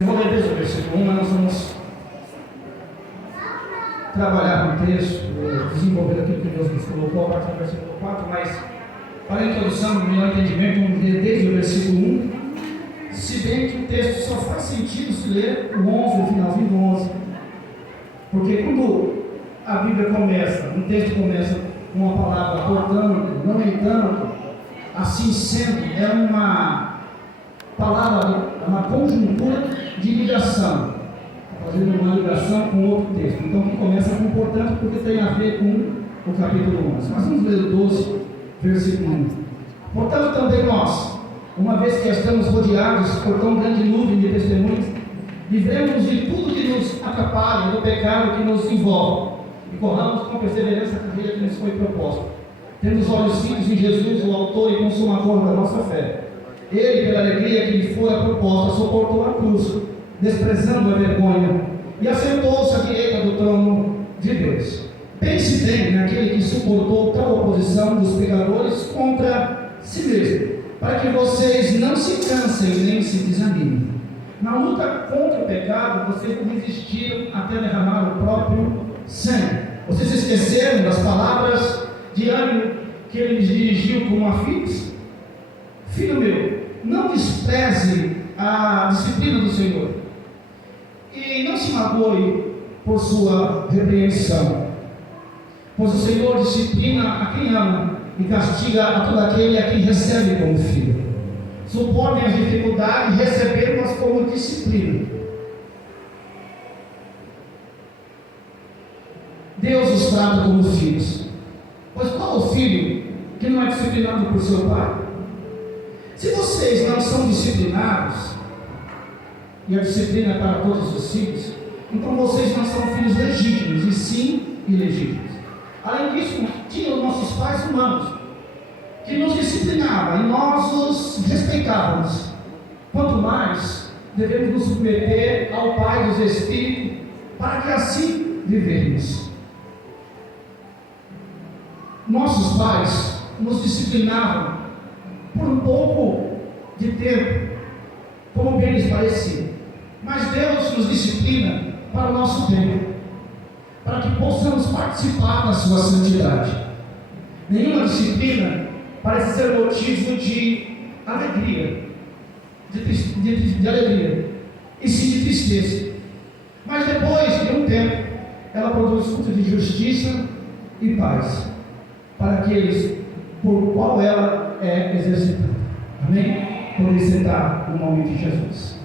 Eu vou ler desde o versículo 1, mas nós vamos trabalhar no texto, desenvolver aquilo que Deus nos colocou a partir do versículo 4, mas para a introdução, do melhor entendimento, vamos ler desde o versículo 1, se bem que o texto só faz sentido se ler o 11, o finalzinho do 11, porque quando a Bíblia começa, um texto começa com uma palavra portanto, não entanto, assim sendo, é uma palavra, uma conjuntura de ligação, fazendo uma ligação com outro texto. Então, que começa com portanto, porque tem a ver com o capítulo 11. Mas vamos ler o 12, versículo 1. Portanto, também nós, uma vez que estamos rodeados por tão grande nuvem de testemunhas, livremos de tudo que nos atrapalha, do pecado que nos envolve, e corramos com perseverança a carreira que nos foi proposta, tendo os olhos fitos em Jesus, o autor e consumador da nossa fé. Ele, pela alegria que lhe fora proposta, suportou a cruz, desprezando a vergonha, e assentou-se à direita do trono de Deus. Pense bem naquele que suportou tal oposição dos pecadores contra si mesmo, para que vocês não se cansem nem se desanimem. Na luta contra o pecado, vocês não resistiram até derramar o próprio sangue. Vocês esqueceram das palavras de ânimo que ele lhes dirigiu como afins? Filho meu, não despreze a disciplina do Senhor, e não se magoe por sua repreensão, pois o Senhor disciplina a quem ama e castiga a todo aquele a quem recebe como filho. Suportem as dificuldades, recebê-las como disciplina. Deus os trata como filhos. Pois qual o filho que não é disciplinado por seu pai? Se vocês não são disciplinados, e a disciplina é para todos os filhos, então vocês não são filhos legítimos, e sim ilegítimos. Além disso, tinham nossos pais humanos, que nos disciplinavam, e nós os respeitávamos. Quanto mais, devemos nos submeter ao Pai dos Espíritos, para que assim vivemos. Nossos pais nos disciplinavam por um pouco de tempo, como bem lhes parecia. Mas Deus nos disciplina para o nosso bem, para que possamos participar da sua santidade. Nenhuma disciplina parece ser motivo de alegria, de alegria, e sim de tristeza. Mas depois de um tempo, ela produz fruto de justiça e paz para aqueles por qual ela é exercitada. Amém? Podem sentar no nome de Jesus.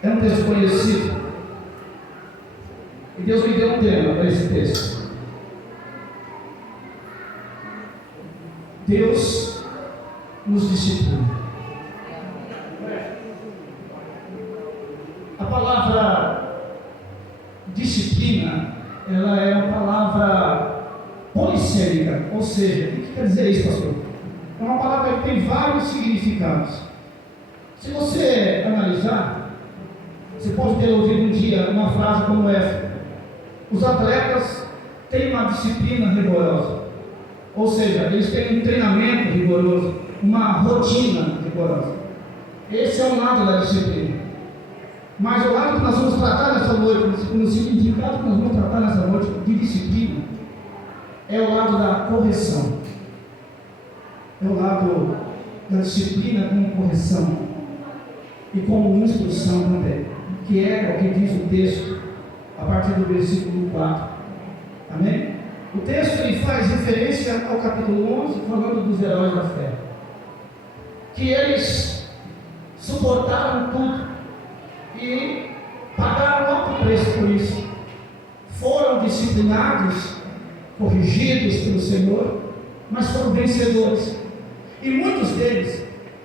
É um texto conhecido, e Deus me deu um tema para esse texto. Deus nos disciplina. A palavra disciplina, ela é uma palavra polissêmica, ou seja, o que quer dizer isso, pastor? É uma palavra que tem vários significados. Se você analisar, você pode ter ouvido um dia uma frase como essa: os atletas têm uma disciplina rigorosa, ou seja, eles têm um treinamento rigoroso, uma rotina rigorosa. Esse é um lado da disciplina. Mas o lado que nós vamos tratar nessa noite, no significado que nós vamos tratar nessa noite de disciplina, é o lado da correção. É o lado da disciplina como correção e como instrução também, que é o que diz o texto a partir do versículo 4. Amém? O texto ele faz referência ao capítulo 11, falando dos heróis da fé, que eles suportaram tudo e pagaram alto preço por isso. Foram disciplinados, corrigidos pelo Senhor, mas foram vencedores. E muitos deles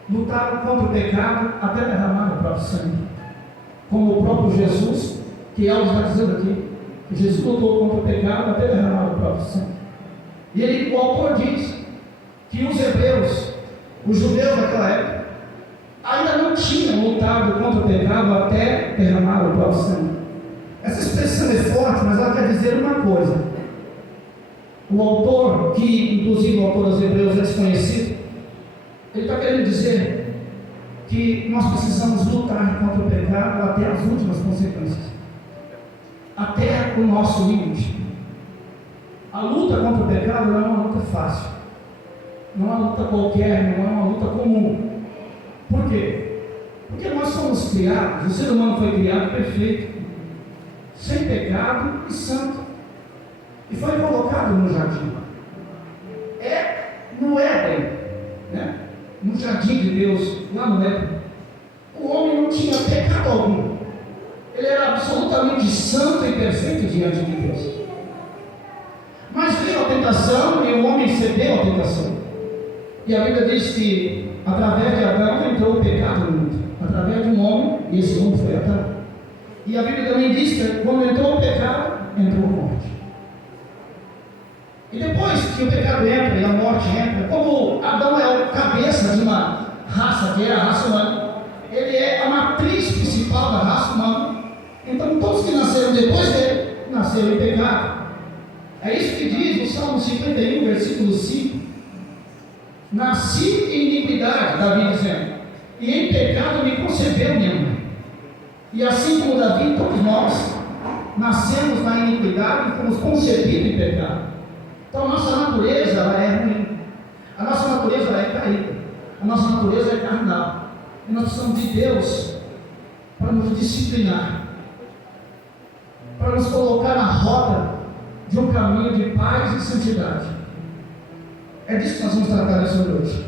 lutaram contra o pecado até derramar o próprio sangue, como o próprio Jesus, que Elvis está dizendo aqui, que Jesus lutou contra o pecado até derramar o próprio sangue. E o autor diz que os hebreus, os judeus daquela época, ainda não tinham lutado contra o pecado até derramar o próprio sangue. Essa expressão é forte, mas ela quer dizer uma coisa. O autor, que inclusive o autor dos Hebreus é desconhecido, ele está querendo dizer que nós precisamos precisamos lutar contra o pecado até as últimas consequências, até o nosso limite. A luta contra o pecado não é uma luta fácil, não é uma luta qualquer, não é uma luta comum. Por quê? Porque nós somos criados, o ser humano foi criado perfeito, sem pecado e santo, e foi colocado no jardim. No Éden, né? No jardim de Deus, lá no Éden, o homem não tinha pecado algum, ele era absolutamente santo e perfeito diante de Deus. Mas veio a tentação e o homem cedeu à tentação. E a Bíblia diz que através de Adão entrou o pecado no mundo, através de um homem, e esse homem foi Adão. E a Bíblia também diz que quando entrou o pecado, entrou a morte. E depois que o pecado entra e a morte entra, como Adão é o cabeça de uma raça, que é a raça humana, ele é a matriz principal da raça humana, então todos que nasceram depois dele, nasceram em pecado. É isso que diz o Salmo 51, versículo 5. Nasci em iniquidade, Davi dizendo, e em pecado me concebeu minha mãe. E assim como Davi, todos nós nascemos na iniquidade e fomos concebidos em pecado. Então a nossa natureza ela é ruim, a nossa natureza ela é caída, a nossa natureza é carnal, e nós precisamos de Deus para nos disciplinar, para nos colocar na roda de um caminho de paz e santidade. É disso que nós vamos tratar nessa noite.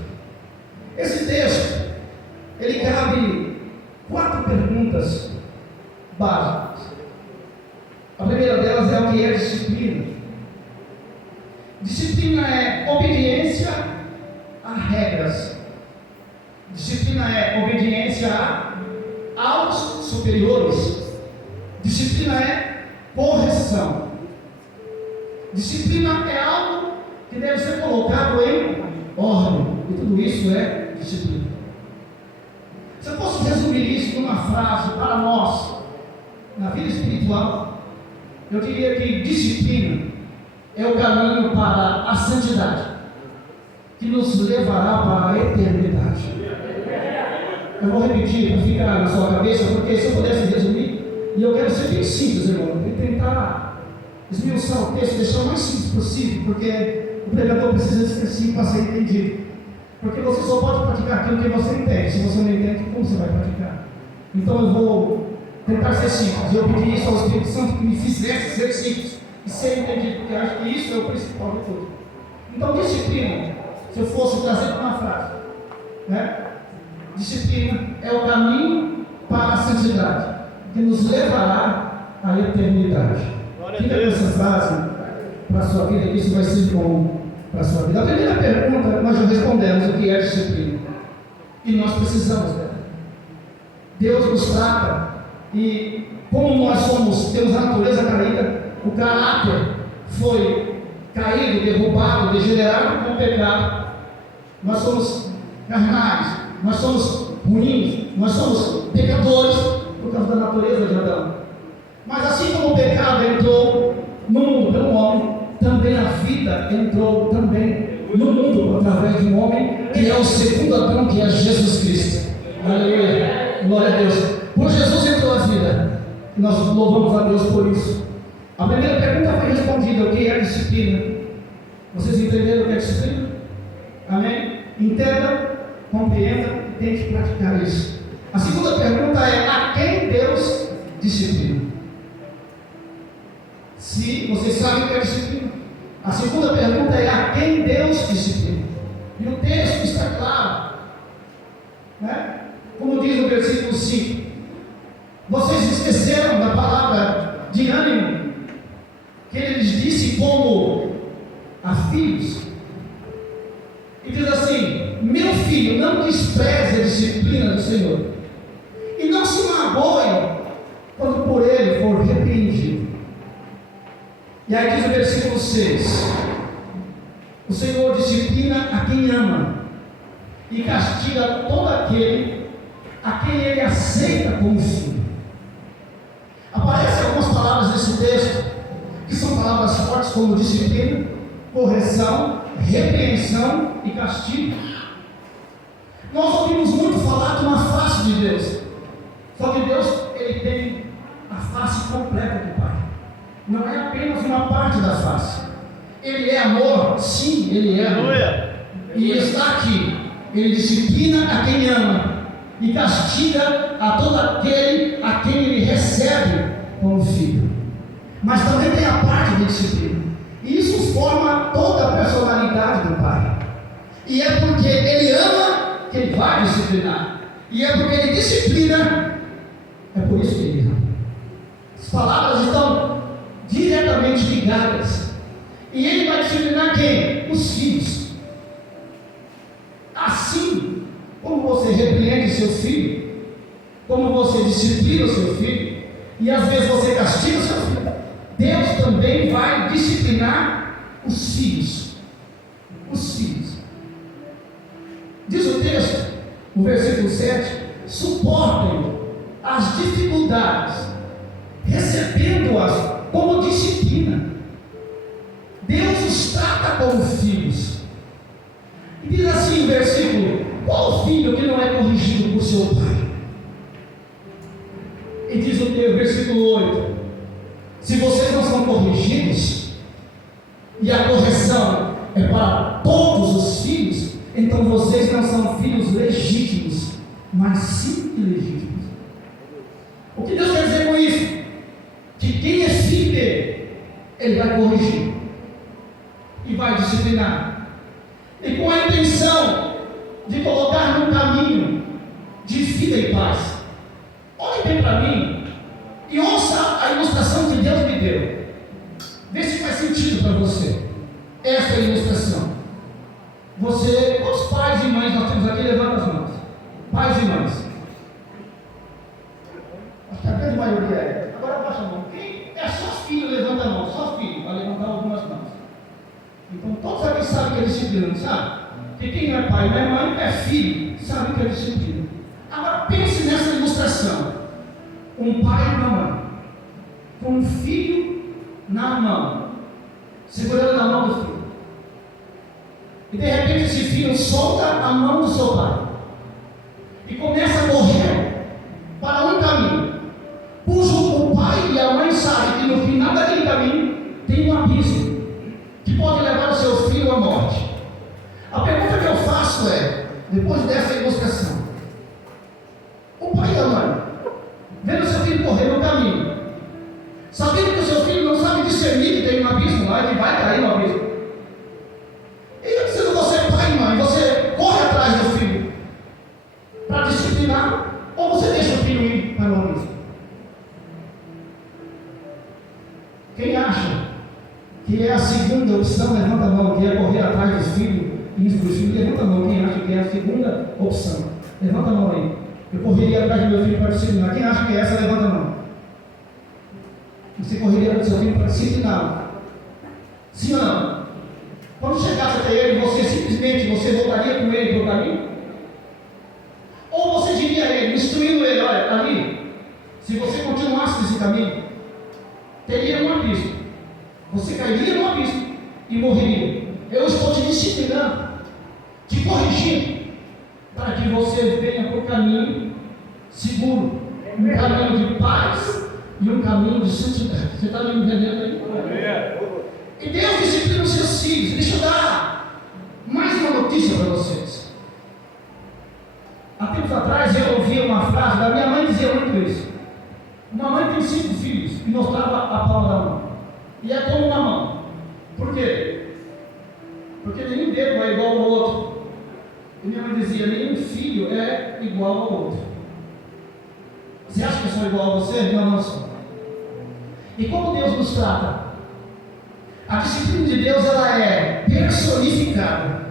Esse texto, ele cabe 4 perguntas básicas. A primeira delas é o que é disciplina. Disciplina é obediência a regras. Disciplina é obediência aos superiores. Disciplina é correção. Disciplina é algo que deve ser colocado em ordem. E tudo isso é disciplina. Se eu posso resumir isso numa frase para nós, na vida espiritual, eu diria que disciplina é o caminho para a santidade, que nos levará para a eternidade. Eu vou repetir para ficar na sua cabeça, porque se eu pudesse resumir, e eu quero ser bem simples, irmão, e tentar esmiuçar o texto, deixar o mais simples possível, porque o pregador precisa ser simples para ser entendido. Porque você só pode praticar aquilo que você entende. Se você não entende, como você vai praticar? Então eu vou tentar ser simples. Eu pedi isso ao Espírito Santo que me fizesse ser simples e ser entendido, porque acho que isso é o principal de tudo. Então, disciplina, se eu fosse trazer uma frase, né? Disciplina é o caminho para a santidade, que nos levará à eternidade. Fica com essa frase para a sua vida, que isso vai ser bom para a sua vida. A primeira pergunta, nós já respondemos o que é disciplina, e nós precisamos dela. Deus nos trata, e como nós temos a natureza caída, o caráter foi caído, derrubado, degenerado com o pecado. Nós somos carnais, nós somos ruins, nós somos pecadores por causa da natureza de Adão. Mas assim como o pecado entrou no mundo pelo homem, também a vida entrou também no mundo através de um homem que é o segundo Adão, que é Jesus Cristo. Aleluia, glória a Deus. Por Jesus entrou a vida, e nós louvamos a Deus por isso. A primeira pergunta foi respondida: o que é disciplina? Vocês entenderam o que é disciplina? Amém? Entenda, compreenda e tente praticar isso. A segunda pergunta é: a quem Deus disciplina? Se vocês sabem o que é disciplina. A segunda pergunta é: a quem Deus disciplina? E o texto está claro, né? Como diz no versículo 5: vocês esqueceram da palavra de ânimo que ele lhes disse como a filhos. E diz assim: meu filho, não despreze a disciplina do Senhor, e não se magoe quando por ele for repreendido. E aí diz o versículo 6: o Senhor disciplina a quem ama, e castiga todo aquele a quem ele aceita como filho. Aparecem algumas palavras nesse texto que são palavras fortes, como disciplina, correção, repreensão e castigo. Nós ouvimos muito falar de uma face de Deus. Só que Deus, Ele tem a face completa do Pai. Não é apenas uma parte da face. Ele é amor, sim, Ele é amor. E está aqui. Ele disciplina a quem ama e castiga a todo aquele a quem Ele recebe como filho. Mas também tem a parte de disciplina. E isso forma toda a personalidade do Pai. E é porque Ele ama que Ele vai disciplinar. E é porque Ele disciplina, é por isso que Ele ama. As palavras estão diretamente ligadas. E Ele vai disciplinar quem? Os filhos. Assim como você repreende seu filho, como você disciplina o seu filho, e às vezes você castiga o seu filho, Deus também vai disciplinar os filhos. Os filhos. Diz o texto, no versículo 7, suportem as dificuldades, recebendo-as como disciplina. Deus os trata como filhos. E diz assim o versículo: qual filho que não é corrigido por seu pai? E diz o versículo 8: se vocês não são corrigidos, e a correção é para todos os filhos, então vocês não são filhos legítimos, mas sim ilegítimos. O que Deus quer dizer com isso? Que quem é filho dele, Ele vai corrigir e vai disciplinar, e com a intenção de colocar no caminho de vida e paz. Olhe bem para mim e ouça a ilustração que Deus me deu. Vê se faz sentido para você essa ilustração. Você, quantos pais e mães nós temos aqui? Levanta as mãos. Pais e mães. Acho que a grande maioria é. Agora baixa a mão. Quem é só filho, levanta a mão. Só filho, vai levantar algumas mãos. Então todos aqui sabem que é disciplina, sabe? Porque quem não é pai, não é mãe, é filho, sabe que é disciplina. Agora pense nessa ilustração. Um pai e uma mãe, com um filho na mão, segurando na mão do filho. E de repente esse filho solta a mão do seu pai e começa a correr para um caminho, cujo o pai e a mãe sabem que no final daquele caminho tem um abismo que pode levar o seu filho à morte. A pergunta que eu faço é, depois dessa ilustração: o pai e a mãe, vendo seu filho correr no caminho, sabendo que o seu filho não sabe discernir que tem um abismo lá, que vai cair no abismo, e sendo você pai e mãe, você corre atrás do filho para disciplinar, ou você deixa o filho ir para o abismo? Quem acha que é a segunda opção, levanta a mão, que é correr atrás dos filhos e isso dos filhos, levanta a mão. Quem acha que é a segunda opção, levanta a mão aí. Eu correria atrás do meu filho para disciplinar. Quem acha que é essa, levanta a mão. Você correria atrás do seu filho para discipliná-lo? Sim ou não? Quando chegasse até ele, você simplesmente voltaria com ele para o caminho? Ou você diria a ele, instruindo ele: olha, ali, se você continuasse nesse caminho, teria um abismo. Você cairia no abismo e morreria. Eu estou te disciplinando, te corrigindo, para que você venha para o caminho seguro, um caminho de paz e um caminho de santidade. Você está me entendendo aí? E Deus disciplina os seus filhos. Deixa eu dar mais uma notícia para vocês. Há tempos atrás eu ouvi uma frase da minha mãe, dizia muito isso. Uma mãe tem 5 filhos e mostrava a palma da mão. E é como uma mão. Por quê? Porque nenhum dedo é igual ao outro. E minha mãe dizia: nenhum filho é igual ao outro. Você acha que eu sou igual a você? Não, não sou. E como Deus nos trata? A disciplina de Deus, ela é personificada.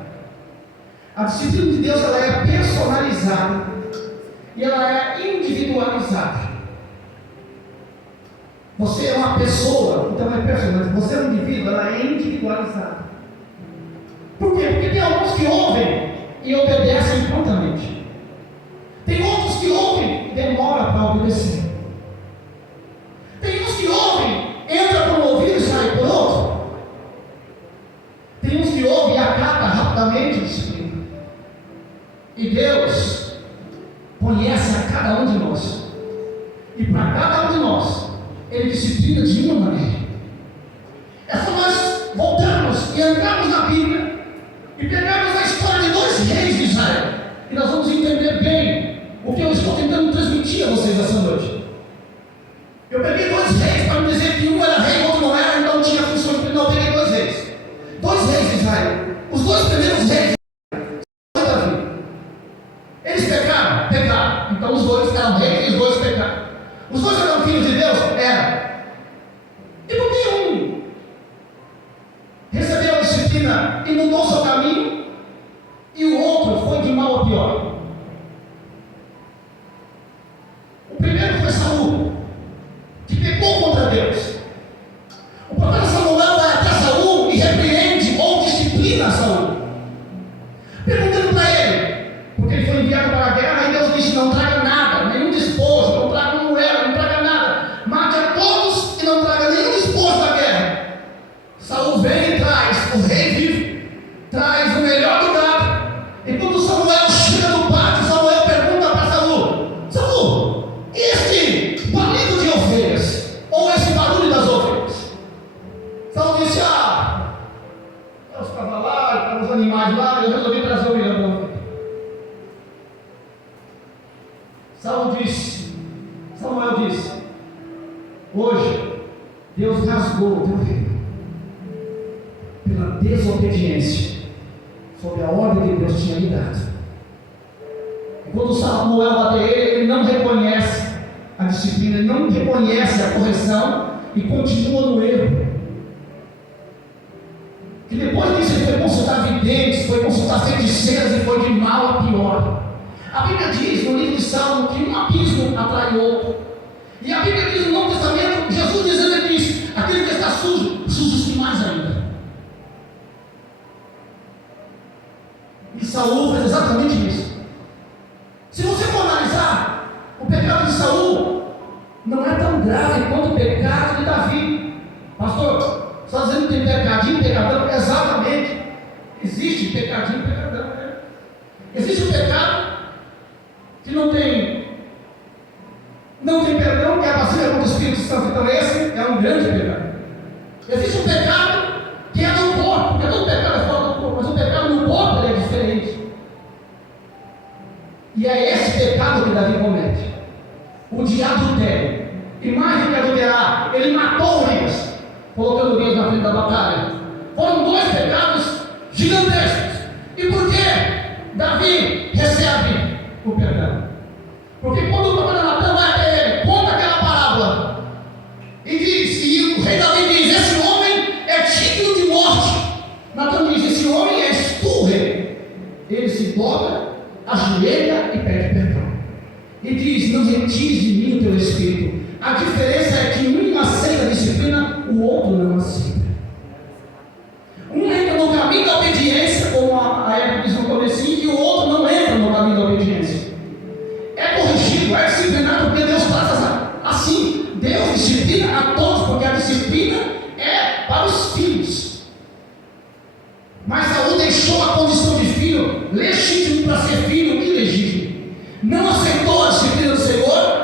A disciplina de Deus, ela é personalizada. E ela é individualizada. Você é uma pessoa, então é personalizada. Você é um indivíduo, ela é individualizada. Por quê? Porque tem alguns que ouvem e obedecem prontamente. Tem outros que ouvem e demoram para obedecer. Tem uns que ouvem, entra por um ouvido e sai por outro. Tem uns que ouvem e acata rapidamente a disciplina. E Deus conhece a cada um de nós. E para cada um de nós, Ele disciplina de uma maneira. É só nós voltarmos e entrarmos na Bíblia e pegarmos a história de 2 reis de Israel. E nós vamos entender bem o que eu estou tentando transmitir a vocês essa noite. Eu peguei 2 reis para me dizer que um era rei e o outro não era, então tinha função de. Não, eu peguei 2 reis. 2 reis de Israel. Os 2 primeiros reis de Davi. Eles pecaram? Pecaram. Então os 2 eram reis e os 2 pecaram. Os 2 eram filhos de Deus? Eram. E por que um recebeu a disciplina e mudou seu caminho e o outro foi de mal a pior? O primeiro foi Saul, que pecou contra Deus. O profeta Samuel vai até Saul e repreende ou disciplina Saul, perguntando para ele, porque ele foi enviado para a guerra e Deus disse: não traga nada, nenhum despojo, não traga uma moeda, não traga nada, mate a todos e não traga nenhum despojo da guerra. Saul vem e traz o rei vivo, traz o melhor do gado. E quando Samuel chega no pátio, Samuel pergunta para Saul: Saul, este balido de ovelhas ou esse barulho das ovelhas? Saul disse: os cavalos lá, os animais lá, eu resolvi trazer o melhor da ovelha. Samuel disse: hoje Deus rasgou o teu reino pela desobediência sob a ordem que Deus tinha lhe dado. E quando Samuel bate ele não reconhece a disciplina, ele não reconhece a correção e continua no erro. E depois disso ele foi consultar videntes, foi consultar feiticeiras e foi de mal a pior. A Bíblia diz no livro de Salmo que um abismo atrai o outro. E a Bíblia diz no Novo Testamento, Jesus dizendo, ele diz: aquele que está sujo, sujo-se mais ainda. E Saul fez exatamente isso. Se você for analisar, o pecado de Saul não é tão grave quanto o pecado de Davi. Pastor, você está dizendo que tem pecadinho, pecadão? Exatamente. Existe pecadinho, pecadão. Né? Existe o pecado que não tem perdão, que é a vacina contra o Espírito Santo. Então esse é um grande pecado. Existe um pecado que é do corpo, porque todo pecado é fora do corpo, mas o pecado no corpo é diferente. E é esse pecado que Davi comete, o de adultério. E mais do que adulterar, ele matou Urias, colocando Urias na frente da batalha. Foram 2 pecados gigantescos. E por que Davi recebe o perdão? Porque quando o profeta Natan vai até ele, conta aquela parábola e diz, e o rei Davi diz: esse homem é digno de morte. Natan diz: esse homem és tu, rei. Ele se dobra, ajoelha e pede perdão e diz: não retires de mim o teu espírito. A diferença é que um aceita a disciplina, o outro não aceita. Um entra no caminho da obediência, como a época diz no comecinho, e o outro não entra no caminho da obediência. É corrigido, é disciplinado, porque Deus trata assim. Deus disciplina a todos, porque a disciplina é para os filhos. Mas Saul deixou a condição de filho legítimo para ser filho ilegítimo. Não aceitou a disciplina do Senhor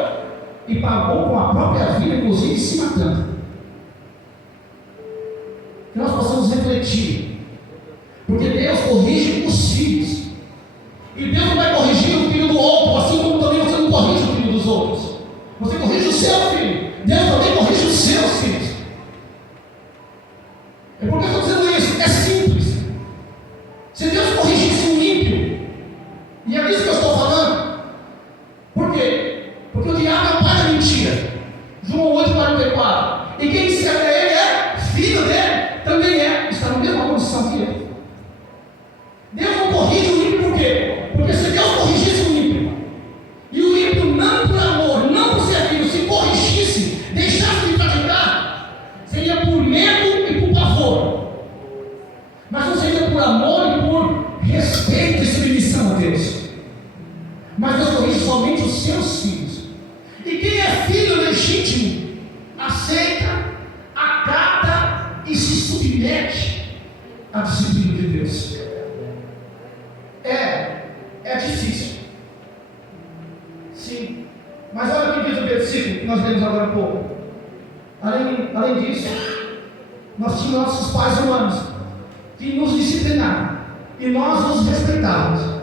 e pagou com a própria vida, inclusive se matando. Que nós possamos refletir, porque Deus corrige os filhos, e Deus não vai corrigir o filho do outro, assim como também você não corrige o filho dos outros. Você corrige o seu filho, Deus também corrige os seus filhos. E por que eu estou dizendo isso? É simples. Se Deus corrigisse um ímpio, e é disso que eu estou falando, por quê? Porque o diabo é o pai da mentira. João 8,44. E quem disser para ele é filho dele, também é, está na mesma condição que ele. Deus não corrige o ímpio por quê? Porque se Deus corrigisse o ímpio, e o ímpio não por amor, não por ser filho, se corrigisse, deixasse de praticar, seria por medo e por pavor. Mas não seria por amor e por respeito e submissão a Deus. Mas Deus corrige somente os seus filhos. E quem é filho legítimo, aceita, acata e se submete à disciplina de Deus. É difícil. Sim. Mas olha o que diz o versículo que nós lemos agora há pouco. Além disso, nós tínhamos nossos pais humanos que nos disciplinavam e nós os respeitávamos.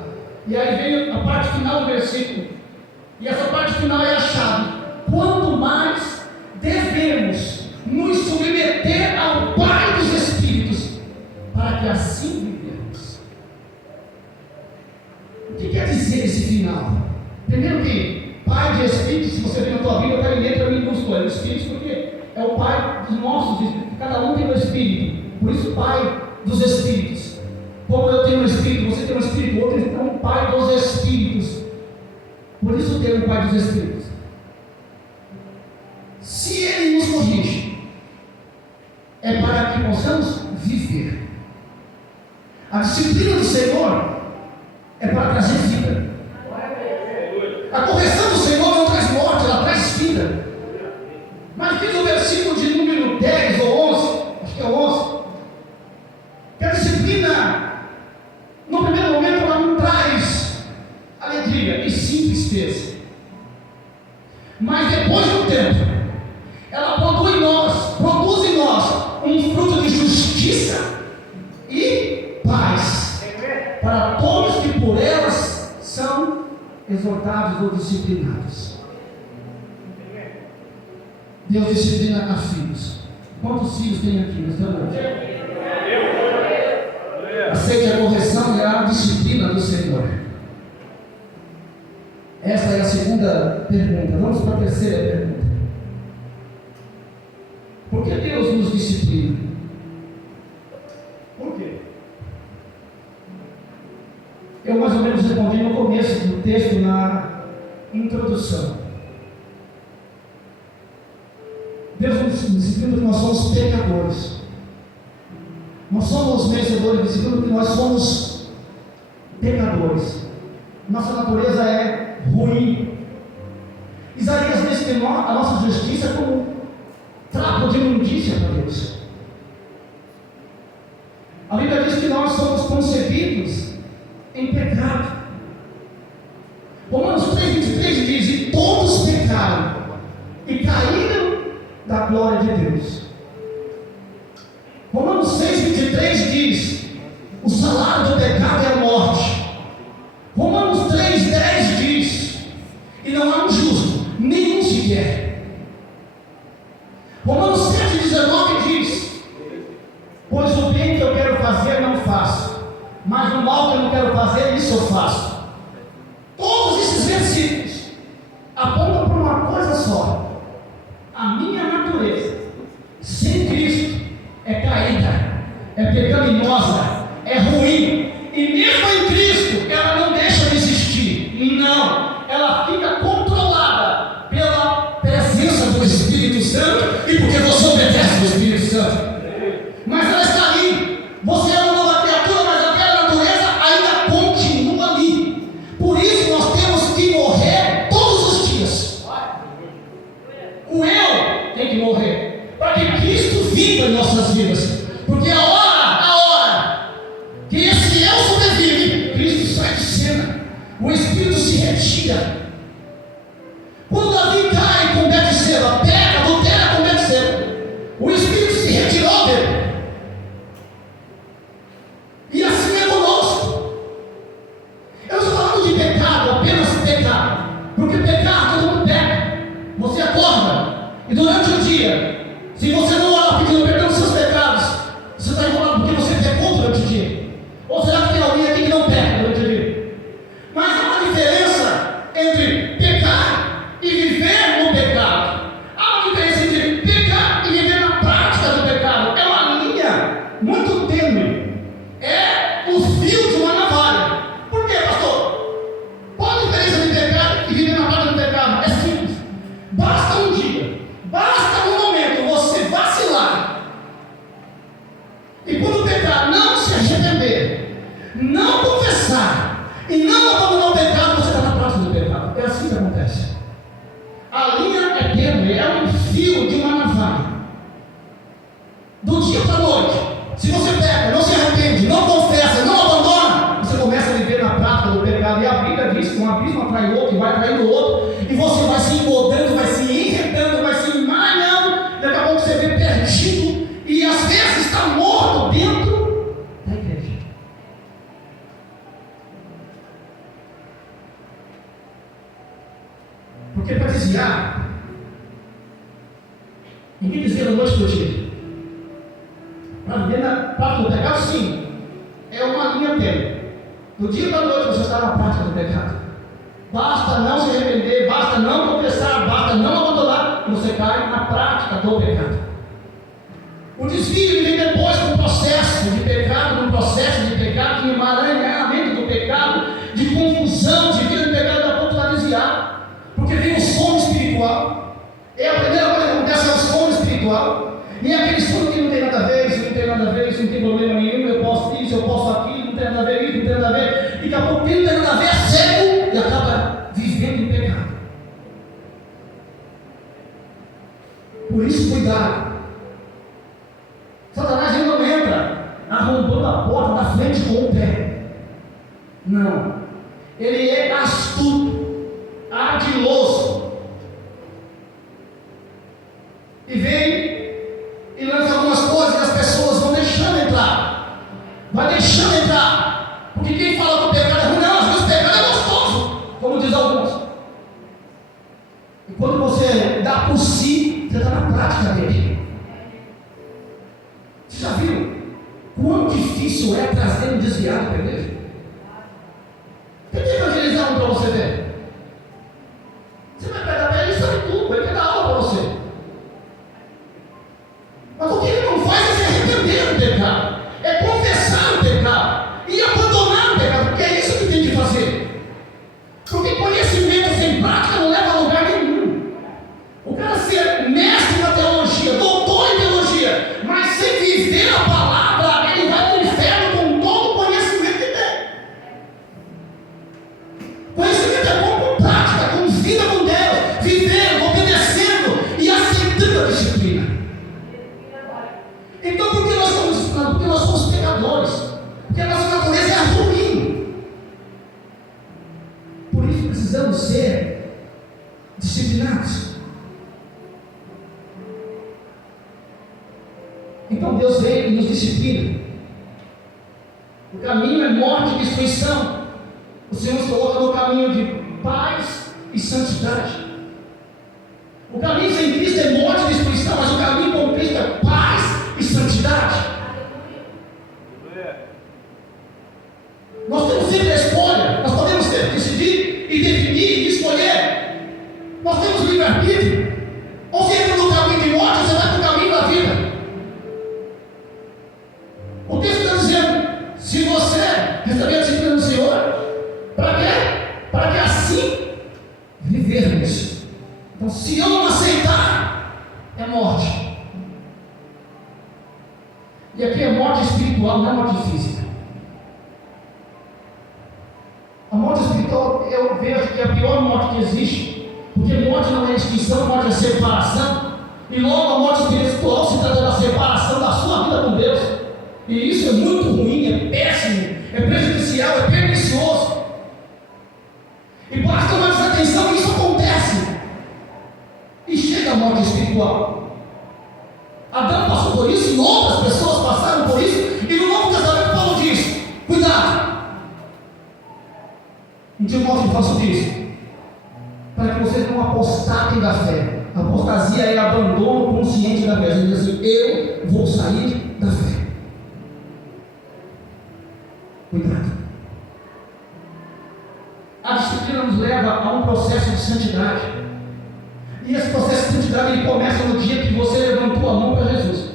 E aí vem a parte final do versículo, e essa parte final é a chave. Quanto mais devemos nos submeter ao Pai dos Espíritos, para que assim vivemos. O que quer dizer esse final? Primeiro que Pai de Espíritos, se você vê na tua Bíblia, está em letra minúscula, Espíritos, porque é o Pai dos nossos Espíritos, cada um tem um Espírito, por isso Pai dos Espíritos. Como eu tenho um Espírito, você tem um Espírito, outro tem um Pai dos Espíritos, por isso tem o Pai dos Espíritos. Se Ele nos corrige, é para que possamos viver. A disciplina do Senhor é para trazer vida. A correção do Senhor não traz morte, ela traz vida. Mas diz o versículo de número 10 ou 11, acho que é 11, que a disciplina, no primeiro momento, ela não traz alegria, e sim tristeza. Mas depois do tempo, ela produz em nós um fruto de justiça e paz para todos que por elas são exortados ou disciplinados. Deus disciplina a filhos. Quantos filhos tem aqui nesta noite? Aceite a correção e a disciplina do Senhor. Esta é a segunda pergunta. Vamos para a terceira pergunta. Por que Deus nos disciplina? Por quê? Eu mais ou menos respondi no começo do texto, na introdução. Deus nos disciplina porque nós somos pecadores. Nós somos merecedores de disciplina porque nós somos pecadores. Nossa natureza é ruim. Isaías descreve a nossa justiça como trapo de imundícia para Deus. A Bíblia diz que nós somos concebidos em pecado. Romanos 3,23 diz: e todos pecaram e caíram da glória de Deus. Romanos 6,23 diz: o salário do pecado é a morte. Romanos 3,10 diz: e não há um justo, nenhum sequer. Romanos 7,19 diz: pois o bem que eu quero fazer não faço, mas o mal que eu não quero fazer, isso eu faço. Todos esses versículos apontam para uma coisa só: a minha natureza sem Cristo é caída, é pecaminosa, é ruim, e mesmo em Cristo ela não deixa de existir. Não, ela fica controlada pela presença do Espírito Santo e porque você obedece ao Espírito Santo. Mas ela está ali. Você é uma nova criatura, mas a velha natureza ainda continua ali. Por isso nós temos que morrer todos os dias. O eu tem que morrer para que Cristo viva em nossas vidas. Porque a hora que esse eu sobrevive, Cristo sai de cena, o Espírito se retira. Quando Davi cai com Betseba, peca, adultera com Betseba, o Espírito se retirou dele. E assim é conosco. Eu estou falando de pecado, apenas pecado, porque pecado todo mundo peca. Você acorda e durante o dia, se você não orar pedindo perdão dos seus pecados, você está enrolado porque você pecou durante o dia. Ou será que tem alguém aqui que não peca durante o dia? Mas há uma diferença entre pecar e viver no pecado. Há uma diferença entre pecar e viver na prática do pecado. É uma linha muito tênue. É o fio de uma navalha. Por quê, pastor? Qual a diferença de pecar e viver na prática do pecado? É simples. Basta um dia, basta um momento você vacilar. E quando pecar, não se arrepender, não confessar e não abandonar o pecado, você está na prática do pecado. É assim que acontece. A linha é tênue, é um fio de uma navalha. Do dia para a noite, se você peca, não se arrepende, não confessa, não abandona, você começa a viver na prática do pecado. E a Bíblia diz que um abismo atrai o outro e vai atraindo o outro, e você vai se engodando, vai se Porque para desviar, ninguém desvia da noite para o dia. Para viver no pecado, sim, é uma linha tênue. Do dia para a noite você está na prática do pecado. Basta não se arrepender, basta não confessar, basta não abandonar, você cai na prática do pecado. O desvio vem depois do processo de pecado, de emaranhamento do pecado, de confusão, de vida do pecado, da ponto de desviar. Porque vem o sono espiritual. É a primeira coisa que acontece, é o sono espiritual. E é aquele sono que não tem nada a ver, isso não tem nada a ver, isso não tem problema nenhum, eu posso isso, eu posso aquilo, não tem nada a ver isso, não tem nada a ver. E daqui a pouco não tem nada a ver, é cego e acaba vivendo em pecado. Por isso, cuidado. Satanás ele não entra arrombando a porta da frente com o pé. Não. Ele é astuto, ardiloso. E vem e lança algumas coisas que as pessoas vão deixando entrar. Vai deixando entrar. Porque quem fala que o pecado é ruim, não, às vezes o pecado é gostoso, como diz alguns. E quando você dá por si, você está na prática dele. Você já viu quão difícil é trazer um desviado para a igreja? Tenta evangelizar um para você ver. Você vai pegar para ele, sabe tudo, ele quer dar aula para você. Mas o que ele não faz é se arrepender do pecado, é confessar o pecado e abandonar o pecado, porque é isso que tem que fazer. Porque conhecimento sem prática não leva a lugar nenhum. O cara ser mestre na teologia, doutor em teologia, mas sem viver a palavra, ele vai para o inferno com todo o conhecimento que tem. Conhecimento é bom com prática, com vida com Deus, vivendo, obedecendo e aceitando a disciplina. Então, por que nós somos disciplinados? Porque nós somos pecadores. Porque a nossa natureza é ruim. Por isso precisamos ser disciplinados. Então Deus vem e nos disciplina. O caminho é morte e destruição. O Senhor nos coloca no caminho de paz e santidade. O caminho sem Cristo é morte e destruição, mas o caminho com Cristo é paz e santidade. Nós temos sempre a escolha. Nós podemos decidir e definir e escolher. Nós temos livre-arbítrio. Ou você entra no caminho de morte, ou você vai para o caminho da vida. O texto está dizendo: se você receber a disciplina do Senhor, para quê? Para que assim vivermos. Então, se eu não aceitar, é morte. E aqui é morte espiritual, não é morte física. A morte espiritual, eu vejo que é a pior morte que existe, porque morte não é extinção, morte é separação. E logo a morte espiritual se trata da separação da sua vida com Deus. E isso é muito ruim, é péssimo, é prejudicial, é pernicioso. E basta uma desatenção que isso acontece. E chega a morte espiritual. Adão passou por isso, e outras pessoas passaram por isso, e no Novo Testamento Paulo diz: cuidado. Em Timóteo faço disso, para que vocês não apostatem da fé. Apostasia é abandono consciente da fé. Ele diz assim: eu vou sair da fé. Cuidado. A disciplina nos leva a um processo de santidade. E esse processo de santidade ele começa no dia que você levantou a mão para Jesus.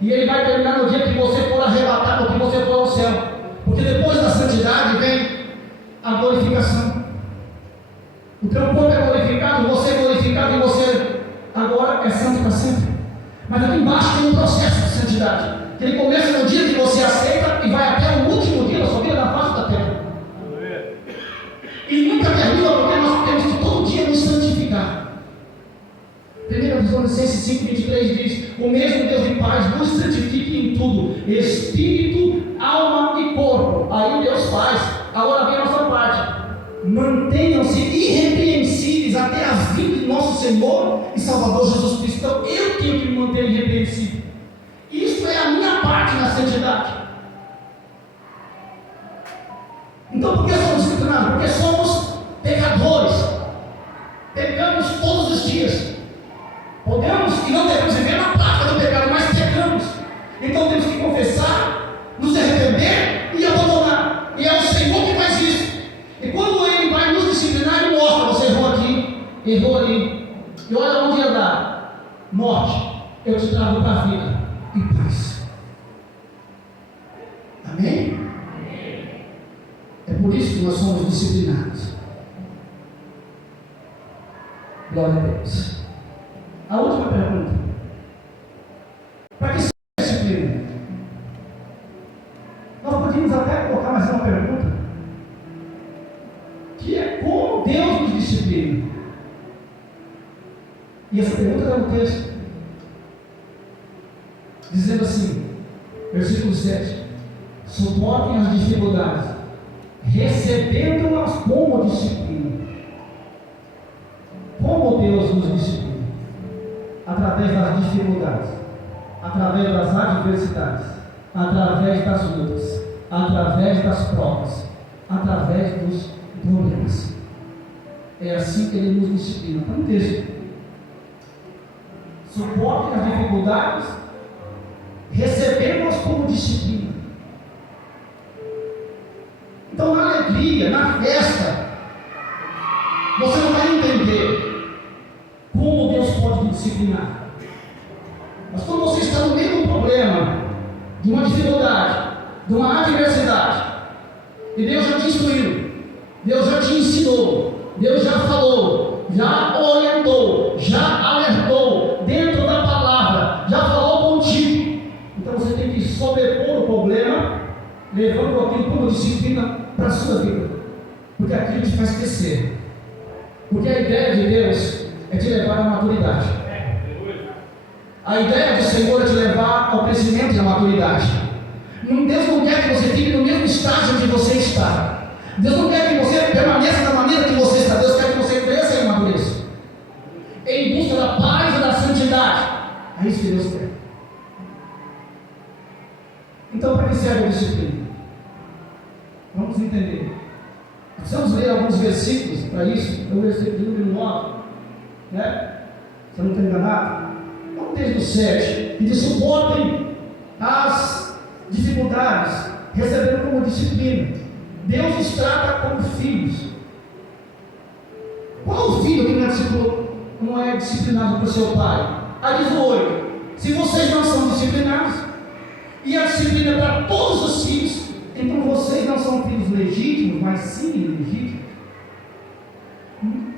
E ele vai terminar no dia que você for arrebatado, ou que você for ao céu. Porque depois da santidade vem a glorificação. O teu corpo é glorificado, você é glorificado e você agora é santo para sempre. Mas aqui embaixo tem um processo de santidade, que ele começa no dia que você aceita e vai até o último dia da sua vida na face da terra. E nunca termina, porque nós temos que todo dia nos santificar. 1 Tessalonicenses 5,23 diz: o mesmo Deus de paz nos santifique em tudo, espírito, alma e corpo. Aí Deus faz. Agora vem a nossa parte: mantenham-se irrepreensíveis até a vinda de nosso Senhor e Salvador Jesus Cristo. Então eu tenho que me manter irrepreensível. Isso é a minha parte na santidade. Então por que somos disciplinados? Porque somos pecadores. Pecamos todos os dias. Podemos e não devemos viver na prática do pecado, mas pecamos. Então temos que confessar, nos arrepender e abandonar. E é o Senhor que faz isso. E quando Ele vai nos disciplinar, Ele mostra: você errou aqui, errou ali. E olha onde ia dar: morte. Eu te trago para a vida e paz. Amém? É por isso que nós somos disciplinados. Glória a Deus. A última pergunta: para que serve a disciplina? Nós podíamos até colocar mais uma pergunta, que é: como Deus nos disciplina? E essa pergunta está no texto, dizendo assim, versículo 7: suportem as dificuldades, recebendo-as como disciplina. Como Deus nos disciplina? Através das dificuldades, através das adversidades, através das lutas, através das provas, através dos problemas. É assim que Ele nos disciplina. Está no texto. Suportem as dificuldades, recebendo-as como disciplina. Então, na alegria, na festa, você não vai entender como Deus pode me disciplinar. Mas quando você está no meio de um problema, de uma dificuldade, de uma adversidade, e Deus já te instruiu, Deus já te ensinou, Deus já falou, já orientou, já alertou dentro da palavra, já falou contigo. Então você tem que sobrepor o problema, levando aquilo como disciplina para a sua vida, porque aquilo te faz crescer. Porque a ideia de Deus é te levar à maturidade. A ideia do Senhor é te levar ao crescimento e à maturidade. Deus não quer que você fique no mesmo estágio que você está. Deus não quer que você permaneça da maneira que você está. Deus quer que você cresça e amadureça, em busca da paz e da santidade. É isso que Deus quer. Então, para que serve a disciplina? Vamos entender. Precisamos ler alguns versículos para isso. É o versículo de número 9, né? Se eu não estou enganado. Vamos desde o 7, que diz: suportem as dificuldades, recebendo como disciplina. Deus os trata como filhos. Qual o filho que não é disciplinado por seu pai? Aí diz o 8: se vocês não são disciplinados, e a disciplina é para todos os filhos, então vocês não são filhos legítimos, mas sim ilegítimos.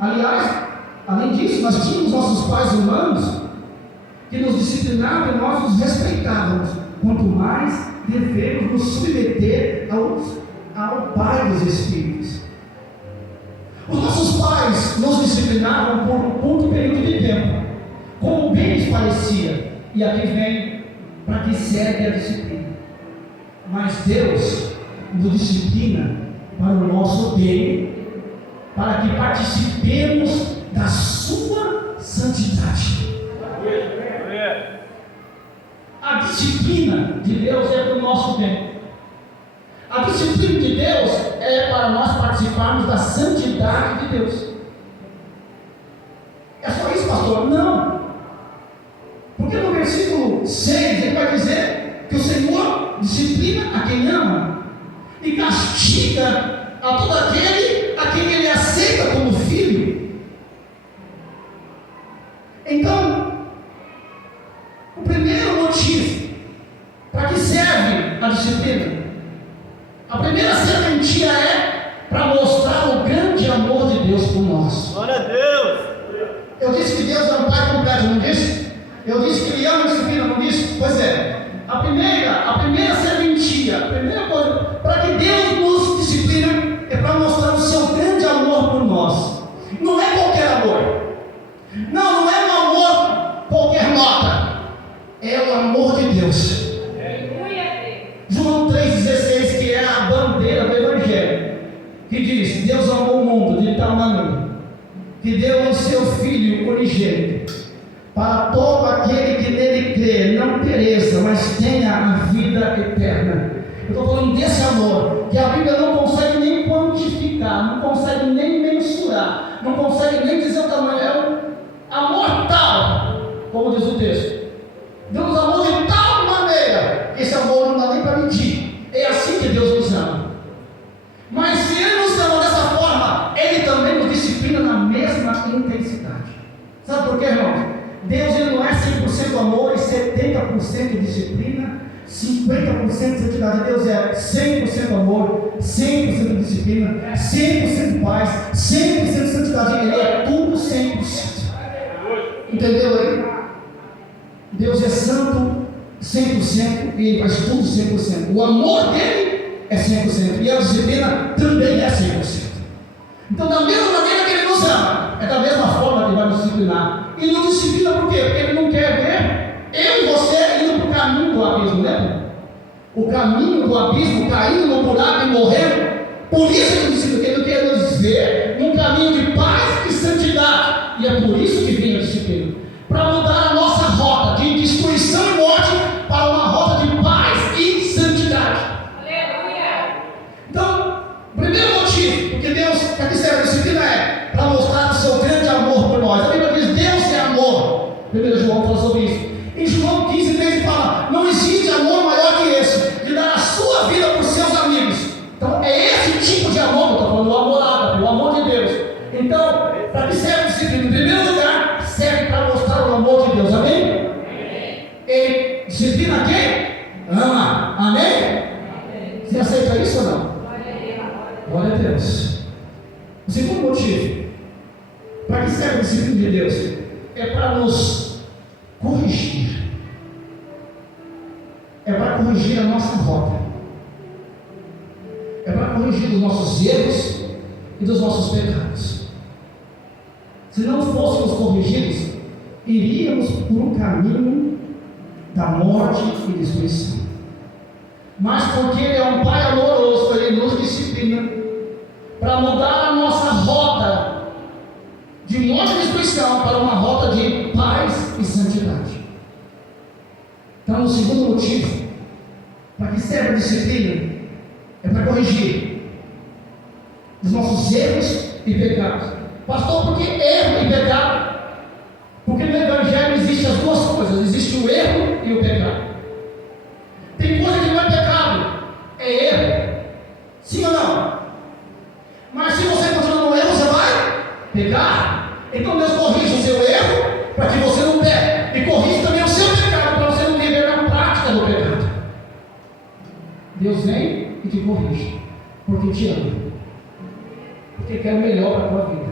Aliás, além disso, nós tínhamos nossos pais humanos que nos disciplinavam e nós os respeitávamos. Quanto mais devemos nos submeter ao Pai dos Espíritos. Os nossos pais nos disciplinavam por um curto período de tempo, como bem lhes parecia. E aqui vem para que serve a disciplina. Mas Deus nos disciplina para o nosso bem, para que participemos da sua santidade. A disciplina de Deus é para o nosso bem. A disciplina de Deus é para nós participarmos da santidade de Deus. É só isso, pastor? Não. Porque no versículo 6 ele vai dizer que o Senhor disciplina a quem ama e castiga a todo aquele a quem Ele aceita como filho. Então, o primeiro motivo para que serve a disciplina, a primeira serventia é para mostrar o grande amor de Deus por nós. Glória a Deus! Eu disse que Deus é um Pai completo, não disse? Eu disse que Ele ama a disciplina, não disse? Pois é. A primeira serventia, a primeira coisa para que Deus nos disciplina é para mostrar o seu grande amor por nós. Não é qualquer amor. Não é um amor qualquer nota. É o amor de Deus. João 3,16, que é a bandeira do Evangelho, que diz: Deus amou o mundo de tal maneira que deu o seu Filho unigênito, para todo aquele que nele crê não pereça, mas tenha a vida eterna. Eu estou falando desse amor que a Bíblia não consegue nem quantificar, não consegue nem mensurar, não consegue consegue nem dizer o tamanho, é um amor tal, como diz o texto. Deus nos amou de tal maneira, esse amor não dá nem para medir. É assim que Deus nos ama. Mas se Ele nos ama dessa forma, Ele também nos disciplina na mesma intensidade. Sabe por quê, irmão? Deus ele não é 100% amor e 70% disciplina, 50% santidade. Deus é 100% amor, 100% disciplina, 100% paz, 100% santidade. Ele é tudo 100%. Entendeu aí? Deus é santo 100% e Ele faz tudo 100%. O amor dele é 100% e a disciplina também é 100%. Então, da mesma maneira que Ele nos ama, é da mesma forma que Ele vai nos disciplinar. E nos disciplina por quê? Porque Ele não quer ver eu e você indo para o caminho do abismo, né? O caminho do abismo, caindo no buraco e morrendo. Por isso Ele nos disciplina, porque Ele quer nos ver num caminho de paz e santidade. E é por isso que vem a disciplina. Para mudar a nossa rota de destruição e morte para uma rota de paz e santidade. Aleluia! Então, primeiro motivo, porque Deus, para que serve a disciplina é para mostrar o seu grande amor por nós. A Bíblia diz: Deus é amor. 1 João fala sobre isso. Em João 15, 13 fala: não existe amor maior que esse, de dar a sua vida por seus amigos. Então, é esse tipo de amor que eu estou falando, o amor ágape, o amor de Deus. Então, para que serve a disciplina? Em primeiro lugar, serve para mostrar o amor de Deus. Amém? Ele disciplina quem? Ama. Amém? Você aceita isso ou não? Glória a Deus. O segundo motivo, para que serve a disciplina de Deus? É para nos corrigir. É para corrigir a nossa rota. É para corrigir os nossos erros e dos nossos pecados. Se não fôssemos corrigidos, iríamos por um caminho da morte e destruição. Mas porque Ele é um Pai amoroso, Ele nos disciplina para mudar a nossa rota de morte e destruição para uma rota de paz e santidade. Então, o segundo motivo para que serve a disciplina é para corrigir os nossos erros e pecados. Pastor, por que erro e pecado? Porque no Evangelho existem as duas coisas: existe o erro e o pecado. Tem coisa que não é pecado, é erro. Sim ou não? Mas se você continuar no erro, você vai pecar. Então Deus corrige o seu erro para que você não peque, e corrige também o seu pecado para você não viver na prática do pecado. Deus vem e te corrige porque te ama, porque quer o melhor para a tua vida,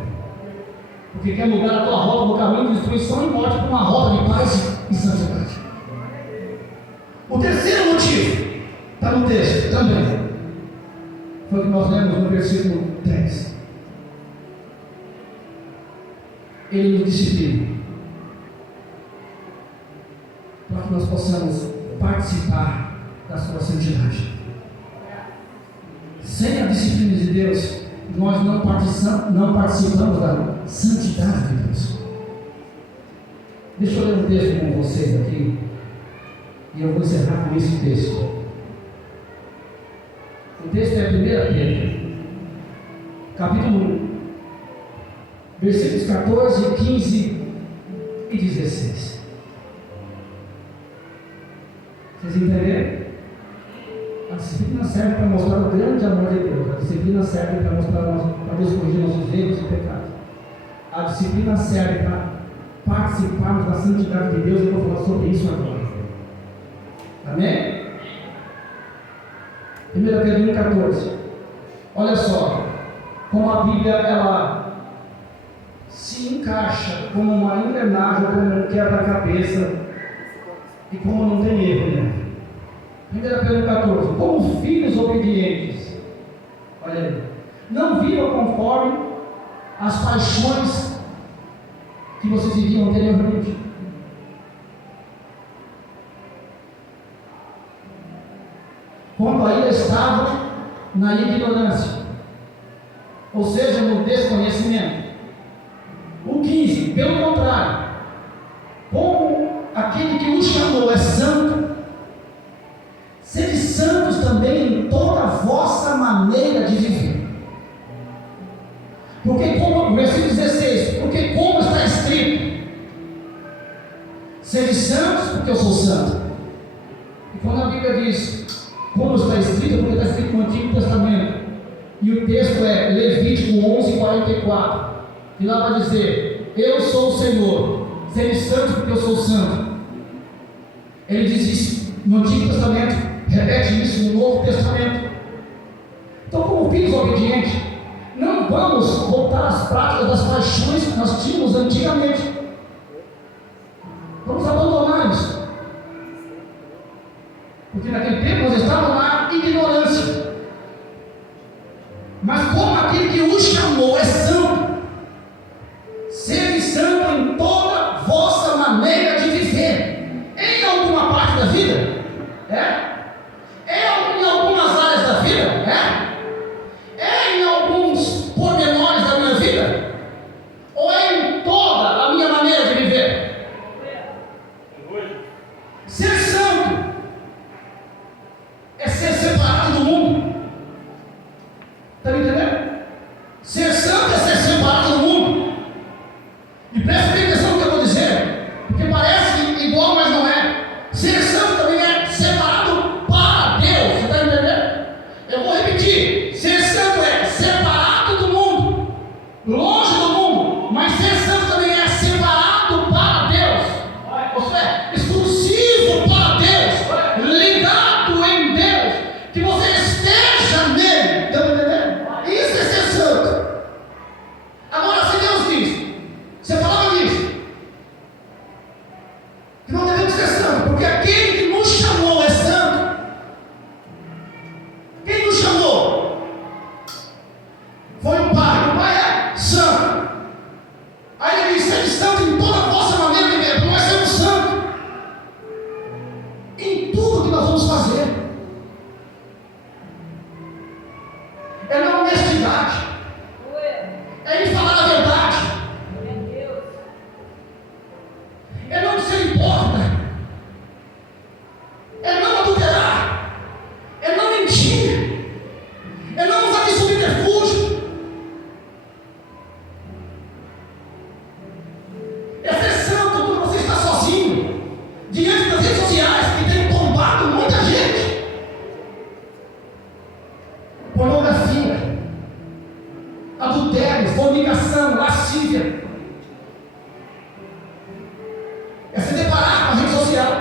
porque quer mudar a tua rota do caminho de destruição e morte para uma rota de paz e santidade. O terceiro motivo está no texto também, foi o que nós lemos no versículo 10. Ele nos disciplina para que nós possamos participar da sua santidade. Sem a disciplina de Deus, nós não participamos da santidade de Deus. Deixa eu ler um texto com vocês aqui, e eu vou encerrar com esse texto. O texto é 1 Pedro, capítulo 1, versículos 14, 15 e 16. Vocês entenderam? A disciplina serve para mostrar o grande amor de Deus. A disciplina serve para mostrar para Deus corrigir nossos erros e pecados. A disciplina serve para participarmos da santidade de Deus. Eu vou falar sobre isso agora. Amém? 1 Pedro 1,14. Olha só como a Bíblia ela se encaixa como uma engrenagem, como um quebra-cabeça e como não tem erro, né? 1 Pedro 14. Como filhos obedientes, olha aí, não vivam conforme as paixões que vocês viviam anteriormente. Quando ainda estavam na ignorância, ou seja, no desconhecimento. O 15, pelo contrário, como aquele que os chamou é santo, sede santos também em toda a vossa maneira de viver. Porque, como, versículo 16, Sede santos, porque eu sou santo. E quando a Bíblia diz como está escrito, porque está escrito no Antigo Testamento, e o texto é Levítico 11:44, e lá vai dizer: eu sou o Senhor, sede santos, porque eu sou santo. Ele diz isso no Antigo Testamento, repete isso no Novo Testamento. Então, como filhos obedientes, não vamos voltar às práticas das paixões que nós tínhamos antigamente. Vamos abandonar isso. Porque naquele tempo nós estávamos na ignorância. Mas como aquele que o chamou é santo, sede santo em toda vossa maneira de viver. Em alguma parte da vida? Em algumas áreas da vida? Em alguns pormenores da minha vida? Ou em toda a minha maneira de viver? Ser santo é ser separado do mundo. Está me entendendo? Ser santo é ser separado do mundo. E presta bem atenção no que eu vou dizer, porque parece igual, mas não é. Ser santo também é separado para Deus. Você está entendendo? Eu vou repetir: ser santo é separado do mundo, longe do mundo, mas ser santo também é separado para Deus. Ou seja, exclusivo para Deus, ligado em Deus, que você esteja nele. Está entendendo? Isso é ser santo. Agora, se Deus diz, se a palavra diz que não devemos ser santos, porque aquele que nos chamou é santo. Quem nos chamou? Foi o Pai. O Pai é santo. Aí ele diz: sede santo em toda a vossa maneira de viver, porque nós somos santos em tudo que nós vamos fazer. É na honestidade, é em falar a verdade, é não ser hipócrita, é não adulterar, é não mentir, é não usar de subterfúgio, é ser santo quando você está sozinho, diante das redes sociais que tem tombado muita gente. Pornografia, adultério, fornicação, lascívia. É se deparar com a rede social.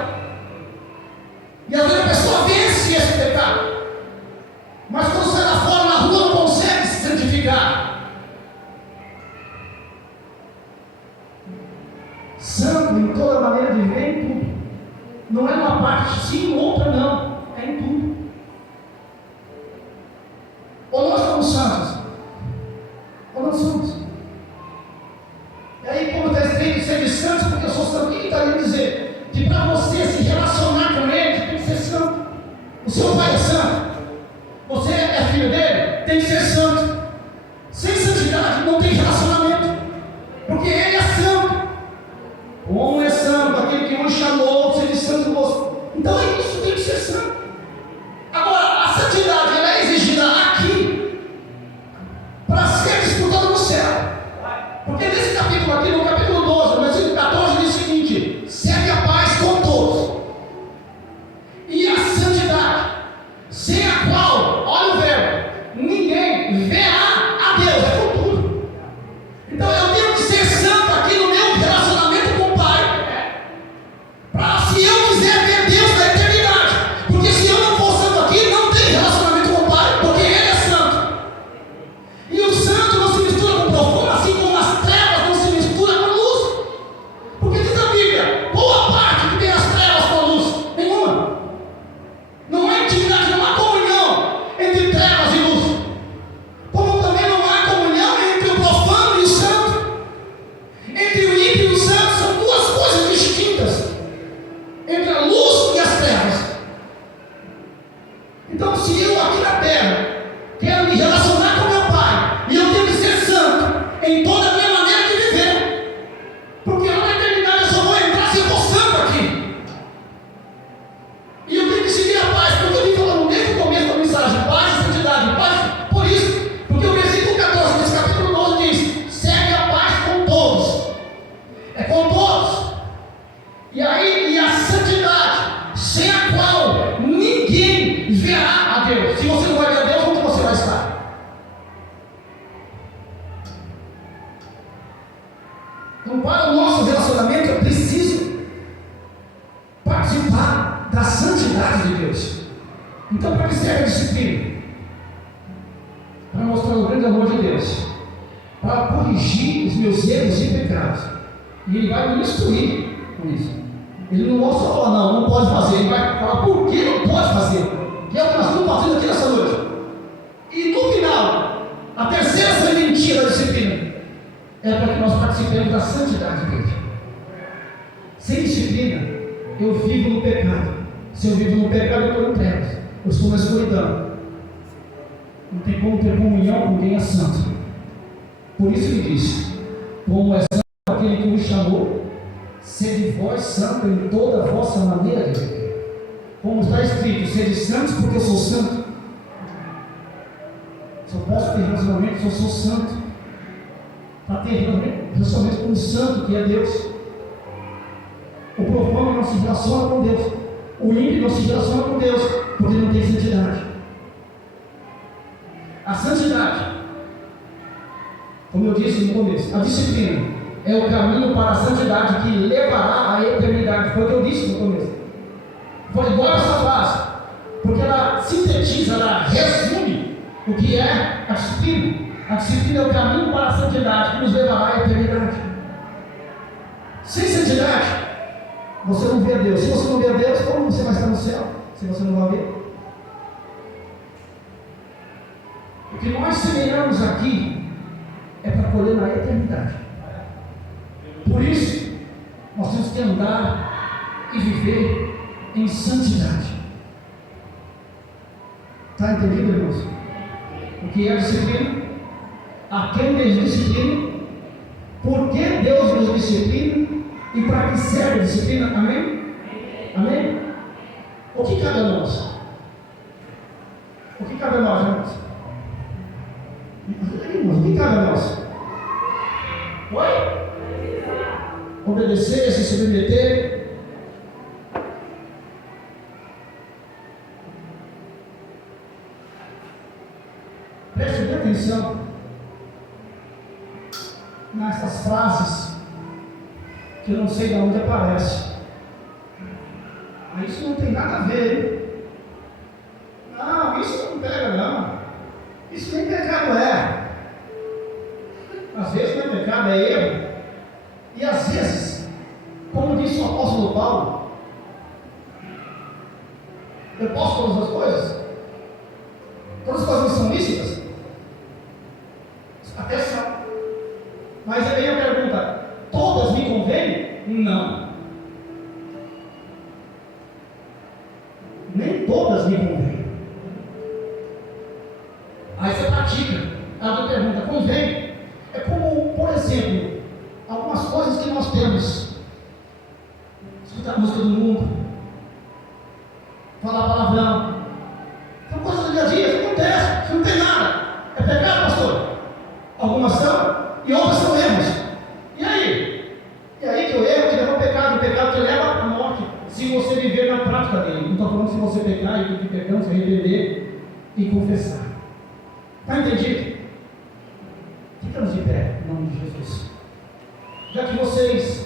E às vezes a pessoa vence esse pecado, mas quando sai lá fora na rua não consegue se santificar. Santo em toda maneira de viver, em tudo. Não é uma parte sim, outra não. É em tudo. Ou nós somos santos, ou não somos. E aí, como está escrito, sede santos, porque eu sou santo, o que está querendo dizer? Que para você se relacionar com ele, tem que ser santo. O seu pai é santo, você é filho dele, tem que ser santo. Sem santidade não tem relacionamento, porque ele é santo. O homem é santo, aquele que o chamou, sede santo moço. Então é isso, tem que ser santo. Agora, a santidade ela é exigida aqui para ser disputada no céu. Porque nesse capítulo aqui, no capítulo 12, no versículo 14, diz o seguinte: segue a paz com todos. E a santidade, sem a qual, olha o verbo, ninguém verá a Deus, é futuro. Então eu tenho que ser santo aqui no meu relacionamento com o Pai, para se eu quiser ver Deus na eternidade. Porque se eu não for santo aqui, não tem relacionamento com o Pai, porque Ele é santo. E o santo não se mistura com o profundo, assim como as trevas não se misturam com a luz. Então, para o nosso relacionamento, é preciso participar da santidade de Deus. Então, para que serve a disciplina? Para mostrar o grande amor de Deus, para corrigir os meus erros e pecados. E Ele vai me instruir com isso. Ele não mostra só falar, não pode fazer. Ele vai falar por que não pode fazer. Que é o que nós estamos fazendo aqui nessa noite. E no final, a terceira serventia da disciplina é para que nós participemos da santidade dele. Sem disciplina, eu vivo no pecado. Se eu vivo no pecado, eu estou em trevas. Eu estou na escuridão. Não tem como ter comunhão com quem é santo. Por isso ele diz: como é santo aquele que me chamou, sede vós santo em toda a vossa maneira de viver. Como está escrito: sede santos porque eu sou santo. Só posso ter relacionamento se eu sou santo. Para ter relacionamento com o santo que é Deus. O profano não se relaciona com Deus. O ímpio não se relaciona com Deus, porque não tem santidade. A santidade, como eu disse no começo, a disciplina é o caminho para a santidade que levará à eternidade. Foi o que eu disse no começo. Foi igual essa frase, porque ela sintetiza, ela resume o que é a disciplina. A disciplina é o caminho para a santidade que nos levará à eternidade. Sem santidade, você não vê a Deus. Se você não vê a Deus, como você vai estar no céu? Se você não vai ver. O que nós semeamos aqui é para colher na eternidade. Por isso, nós temos que andar e viver em santidade. Está entendido, irmãos? O que é a disciplina? A quem Deus disciplina? Por que Deus nos disciplina? E para que serve a disciplina? Amém? Amém? O que cabe a nós? O que cabe a nós, irmãos? O que cabe a nós? Oi? Obedecer, se submeter. Preste bem atenção nessas frases que eu não sei de onde aparece. Mas isso não tem nada a ver, hein? Não, isso não pega não. Isso nem pecado é. Às vezes não é pecado, é erro. E às vezes, como disse o apóstolo Paulo, eu posso todas as coisas? Todas as coisas são lícitas? Até são. Mas aí a pergunta: todas me convêm? Não. Nem todas me convêm. Aí você pratica. Ela pergunta: convém? É como, por exemplo, algumas coisas que nós temos: escutar a música do mundo, falar palavrão. São coisas do dia a dia, isso acontece, isso não tem nada. É pecado, pastor? Algumas são e outras são erros. E aí? E aí que o erro te leva ao pecado, o pecado te leva à morte, se você viver na prática dele. Não estou falando se você pecar e que pecamos, se arrepender e confessar. Está entendido? Ficamos de pé, em nome de Jesus. Já que vocês